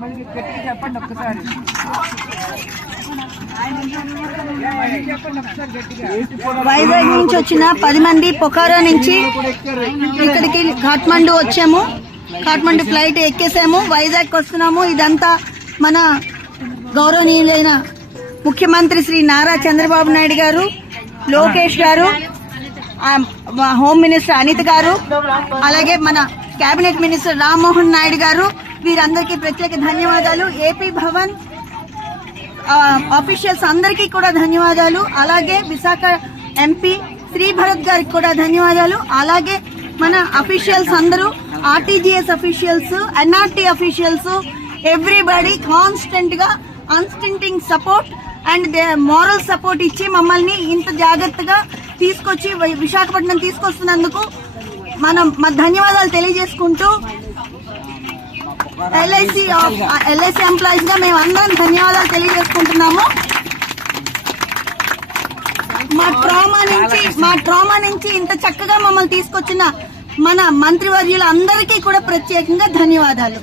మళ్ళీ గట్టిగా చెప్పండి ఒక్కసారి వైజాగ్ నుంచి వచ్చిన పది మంది పొఖారా నుంచి ఇక్కడికి కాఠ్మండు వచ్చాము. కాఠ్మండు ఫ్లైట్ ఎక్కేసాము. వైజాగ్ వస్తున్నాము. ఇదంతా మన గౌరవనీయులైన ముఖ్యమంత్రి శ్రీ నారా చంద్రబాబు నాయుడు గారు లోకేష్ గారు హోమ్ మినిస్టర్ అనిత్ గారు అలాగే మన కేబినెట్ మినిస్టర్ రామ్మోహన్ నాయుడు గారు వీరందరికీ ప్రత్యేక ధన్యవాదాలు. ఏపీ భవన్ ఆఫీషియల్స్ అందరికీ కూడా ధన్యవాదాలు. అలాగే విశాఖ ఎంపీ శ్రీ భరత్ గారికి కూడా ధన్యవాదాలు. అలాగే మన అఫీషియల్స్ అందరూ RTGS officials NRT officials everybody కాన్స్టెంట్గా unstinting support and moral support ఇచ్చి మమ్మల్ని ఇంత జాగ్రత్తగా తీసుకొచ్చి విశాఖపట్నం తీసుకొస్తున్నందుకు మనం మా ధన్యవాదాలు తెలియజేసుకుంటూ ఎల్ఐసి ఎల్ఐసి ఎంప్లాయీస్గా మేము అందరం ధన్యవాదాలు తెలియజేసుకుంటున్నాము. మా ట్రామా నుంచి మా ట్రామా నుంచి ఇంత చక్కగా మమ్మల్ని తీసుకొచ్చిన మన మంత్రివర్యులందరికీ కూడా ప్రత్యేకంగా ధన్యవాదాలు.